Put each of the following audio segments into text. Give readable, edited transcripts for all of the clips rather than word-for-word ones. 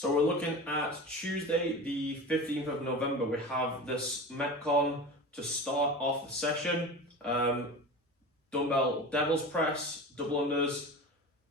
So we're looking at Tuesday, the 15th of November. We have this Metcon to start off the session. Dumbbell devil's press, double unders,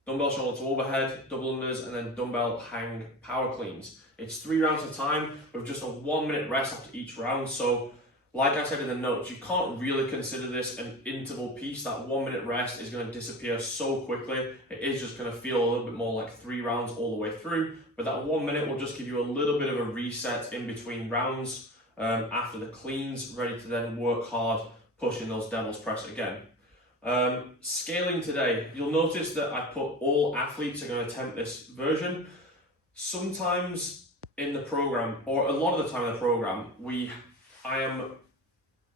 dumbbell shoulder to overhead, double unders, and then dumbbell hang power cleans. It's 3 rounds at a time with just a 1 minute rest after each round. So like I said in the notes, you can't really consider this an interval piece. That 1 minute rest is going to disappear so quickly. It is just going to feel a little bit more like 3 rounds all the way through. But that 1 minute will just give you a little bit of a reset in between rounds after the cleans, ready to then work hard, pushing those devil's press again. Scaling today, you'll notice that I put all athletes are going to attempt this version. Sometimes in the program, or a lot of the time in the program, I am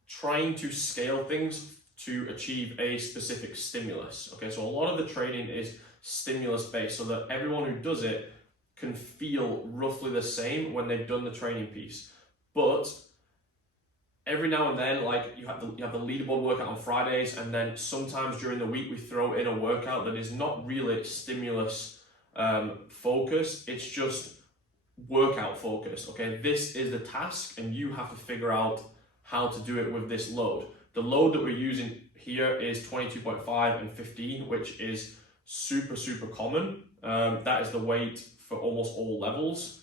trying to scale things to achieve a specific stimulus. Okay, so a lot of the training is stimulus based so that everyone who does it can feel roughly the same when they've done the training piece. But every now and then, like you have the leaderboard workout on Fridays, and then sometimes during the week we throw in a workout that is not really stimulus focused, it's just workout focused. Okay, this is the task and you have to figure out how to do it with this load. The load that we're using here is 22.5 and 15, which is super common. That is the weight for almost all levels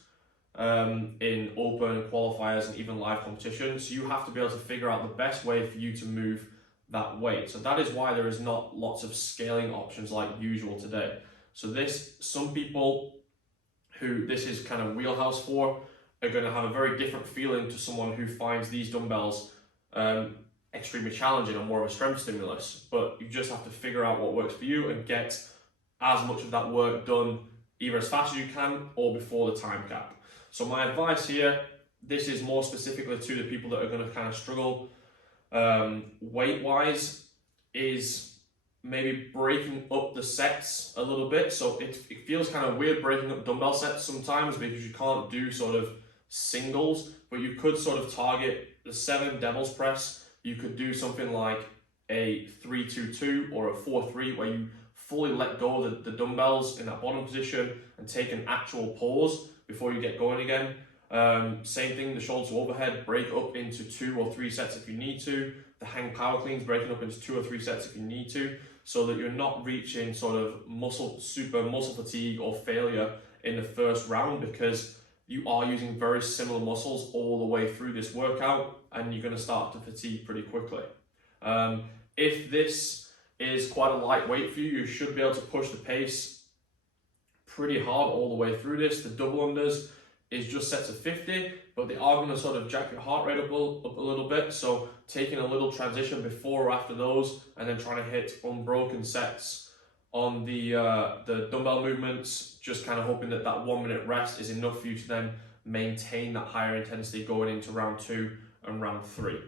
in open qualifiers and even live competition. So you have to be able to figure out the best way for you to move that weight. So that is why there is not lots of scaling options like usual today. So some people who this is kind of wheelhouse for are going to have a very different feeling to someone who finds these dumbbells extremely challenging or more of a strength stimulus. But you just have to figure out what works for you and get as much of that work done either as fast as you can or before the time cap. So my advice here, this is more specifically to the people that are going to kind of struggle weight-wise, is maybe breaking up the sets a little bit. So it feels kind of weird breaking up dumbbell sets sometimes because you can't do sort of singles, but you could sort of target the 7 devil's press. You could do something like a 3-2-2 or a 4-3 where you fully let go of the dumbbells in that bottom position and take an actual pause before you get going again. Same thing, the shoulder to overhead, break up into 2 or 3 sets if you need to. The hang power cleans, breaking up into 2 or 3 sets if you need to, so that you're not reaching sort of super muscle fatigue or failure in the first round, because you are using very similar muscles all the way through this workout and you're going to start to fatigue pretty quickly. If this is quite a lightweight for you, you should be able to push the pace pretty hard all the way through this. The double unders is just set to 50, but they are going to sort of jack your heart rate up a little bit. So taking a little transition before or after those, and then trying to hit unbroken sets on the dumbbell movements, just kind of hoping that that 1 minute rest is enough for you to then maintain that higher intensity going into round 2 and round 3.